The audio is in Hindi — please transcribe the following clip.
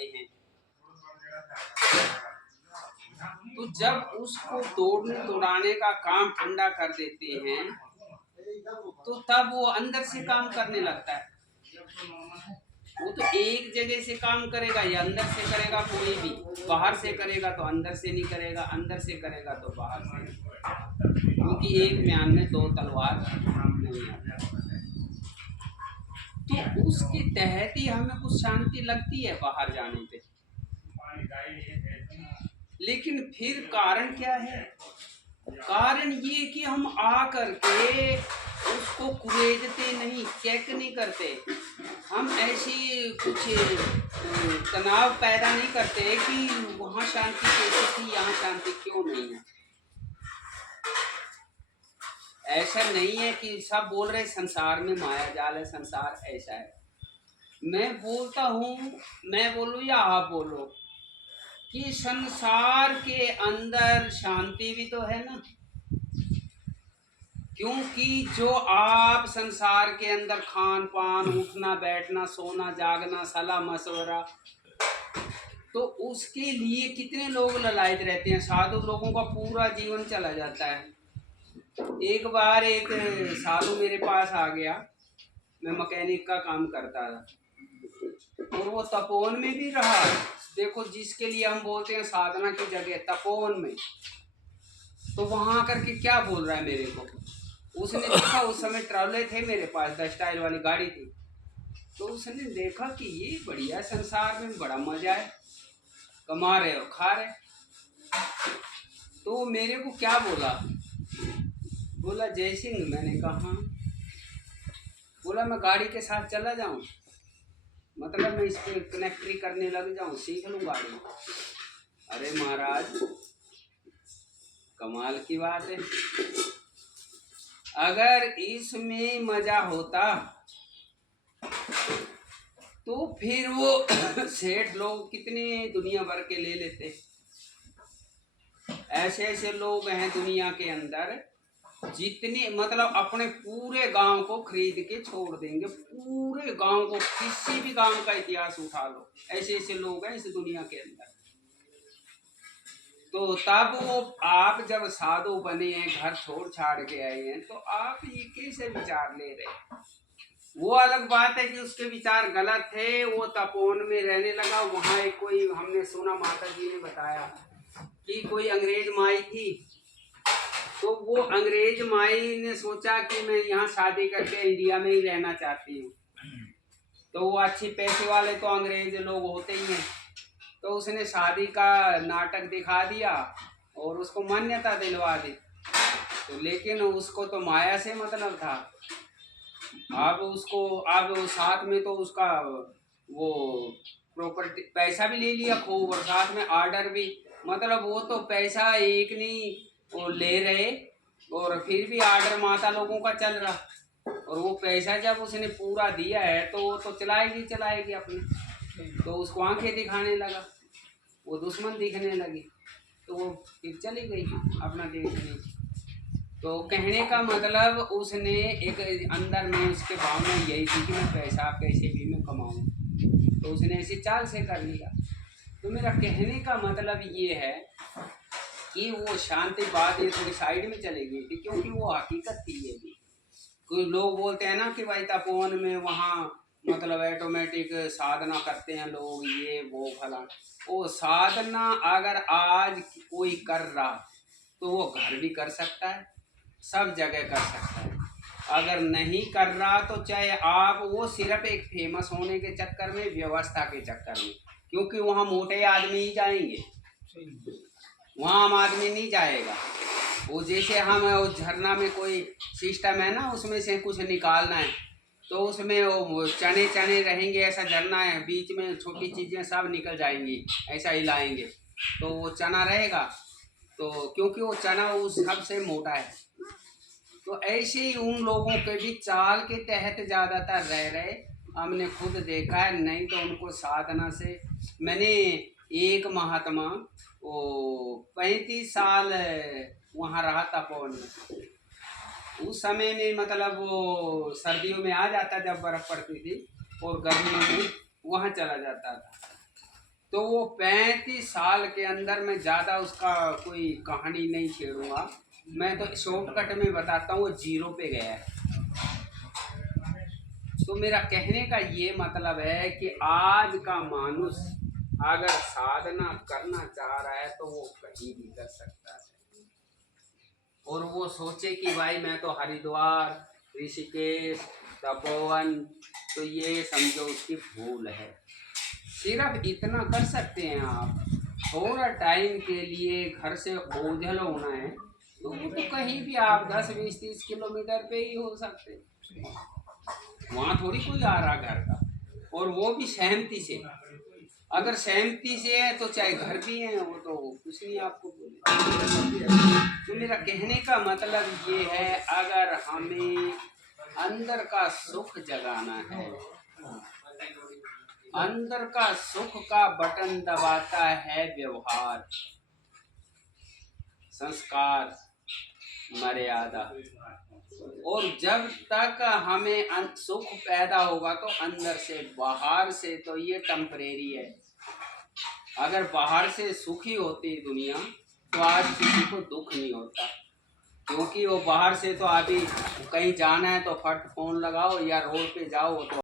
हैं। तो जब उसको तोड़ने तोड़ाने का काम ठंडा कर देते हैं तो तब वो अंदर से काम करने लगता है। वो तो एक जगह से काम करेगा या अंदर से करेगा, कोई भी बाहर से करेगा तो अंदर से नहीं करेगा, अंदर से करेगा तो बाहर से नहीं, क्योंकि एक म्यान में दो तलवार नहीं है। तो उसके तहत ही हमें कुछ शांति लगती है बाहर जाने पे। लेकिन फिर कारण क्या है? कारण ये कि हम आ करके उसको कुरेदते नहीं, चेक नहीं करते, हम ऐसी कुछ तनाव पैदा नहीं करते कि वहाँ शांति कैसी थी, यहाँ शांति क्यों नहीं है। ऐसा नहीं है कि सब बोल रहे संसार में माया जाल है, संसार ऐसा है। मैं बोलता हूँ, मैं बोलूँ या आप बोलो, कि संसार के अंदर शांति भी तो है ना। क्योंकि जो आप संसार के अंदर खान पान, उठना बैठना, सोना जागना, सलाह मशवरा, तो उसके लिए कितने लोग ललायत रहते हैं। साधु लोगों का पूरा जीवन चला जाता है। एक बार एक साधु मेरे पास आ गया, मैं मैकेनिक का काम करता था और वो तपोवन में भी रहा। देखो, जिसके लिए हम बोलते हैं साधना की जगह तपोवन में, तो वहां आकर के क्या बोल रहा है मेरे को। उसने देखा, उस समय ट्रैवलर थे मेरे पास, 10 टायर वाली गाड़ी थी। तो उसने देखा कि ये बढ़िया, संसार में बड़ा मजा है, कमा रहे और खा रहे। तो मेरे को क्या बोला, बोला जय सिंह। मैंने कहा हाँ। बोला मैं गाड़ी के साथ चला जाऊं, मतलब मैं इस पे कनेक्टरी करने लग जाऊं, सीख लूं गाड़ी। अरे महाराज, कमाल की बात है। अगर इसमें मजा होता तो फिर वो सेठ लोग कितने दुनिया भर के ले लेते। ऐसे ऐसे लोग हैं दुनिया के अंदर, जितने मतलब अपने पूरे गांव को खरीद के छोड़ देंगे, पूरे गांव को, किसी भी गांव का इतिहास उठा लो, ऐसे ऐसे लोग हैं इस दुनिया के अंदर। तो तब वो आप जब साधु बने हैं, घर छोड़ छाड़ के आए हैं, तो आप ये कैसे विचार ले रहे हैं? वो अलग बात है कि उसके विचार गलत थे। वो तपोवन में रहने लगा। वहाँ एक कोई, हमने सुना, माता जी ने बताया कि कोई अंग्रेज माई थी। तो वो अंग्रेज माई ने सोचा कि मैं यहाँ शादी करके इंडिया में ही रहना चाहती हूँ। तो वो अच्छी पैसे वाले तो अंग्रेज लोग होते ही हैं। तो उसने शादी का नाटक दिखा दिया और उसको मान्यता दिलवा दी। तो लेकिन उसको तो माया से मतलब था। अब साथ में तो उसका वो प्रॉपर्टी, पैसा भी ले लिया खूब, और साथ में आर्डर भी। मतलब वो तो पैसा एक नहीं वो ले रहे, और फिर भी आर्डर माता लोगों का चल रहा। और वो पैसा जब उसने पूरा दिया है तो वो तो चलाएगी अपनी। तो उसको आंखें दिखाने लगा, वो दुश्मन दिखने लगी, तो वो फिर चली गई अपना देखने। तो कहने का मतलब, उसने एक अंदर में उसके भावना यही थी कि मैं पैसा कैसे भी मैं कमाऊँ, तो उसने ऐसी चाल से कर लिया। तो मेरा कहने का मतलब ये है कि वो शांति बात ये थोड़ी साइड में चली गई थी, क्योंकि वो हकीकत थी। ये भी कोई लोग बोलते हैं ना कि भाई तपोवन में वहाँ मतलब ऑटोमेटिक साधना करते हैं लोग, ये वो फला। वो साधना अगर आज कोई कर रहा तो वो घर भी कर सकता है, सब जगह कर सकता है। अगर नहीं कर रहा तो चाहे आप, वो सिर्फ एक फेमस होने के चक्कर में, व्यवस्था के चक्कर में, क्योंकि वहाँ मोटे आदमी ही जाएंगे, वहाँ आम आदमी नहीं जाएगा। वो जैसे हम झरना में कोई सिस्टम है ना, उसमें से कुछ निकालना है तो उसमें वो चने चने रहेंगे, ऐसा झरना है, बीच में छोटी चीज़ें सब निकल जाएंगी, ऐसा हिलाएंगे तो वो चना रहेगा। तो क्योंकि वो चना उस सबसे मोटा है। तो ऐसे ही उन लोगों के भी चाल के तहत ज़्यादातर रह रहे, हमने खुद देखा है। नहीं तो उनको साधना से, मैंने एक महात्मा वो 35 साल वहाँ रहा तपोवन में। उस समय में मतलब वो सर्दियों में आ जाता जब बर्फ़ पड़ती थी, और गर्मियों में वहाँ चला जाता था। तो वो 35 साल के अंदर मैं ज़्यादा उसका कोई कहानी नहीं छेड़ूंगा, मैं तो शॉर्टकट में बताता हूँ, वो 0 पे गया है। तो मेरा कहने का ये मतलब है कि आज का मानुष अगर साधना करना चाह रहा है तो वो कहीं भी कर सकता है। और वो सोचे कि भाई मैं तो हरिद्वार, ऋषिकेश, तपोवन, तो ये समझो उसकी भूल है। सिर्फ इतना कर सकते हैं आप, थोड़ा टाइम के लिए घर से ओझल होना है तो वो तो कहीं भी आप 10, 20, 30 किलोमीटर पे ही हो सकते हैं। वहाँ थोड़ी कोई आ रहा घर का, और वो भी सहमति से। अगर सहमति से है तो चाहे घर भी है, वो तो कुछ नहीं आपको बोले। तो मेरा कहने का मतलब ये है, अगर हमें अंदर का सुख जगाना है, अंदर का सुख का बटन दबाता है व्यवहार, संस्कार, मर्यादा। और जब तक हमें सुख पैदा होगा तो अंदर से, बाहर से तो ये टेम्परेरी है। अगर बाहर से सुखी होती दुनिया तो आज किसी को दुख नहीं होता, क्योंकि वो बाहर से तो अभी कहीं जाना है तो फट फोन लगाओ या रोड पे जाओ तो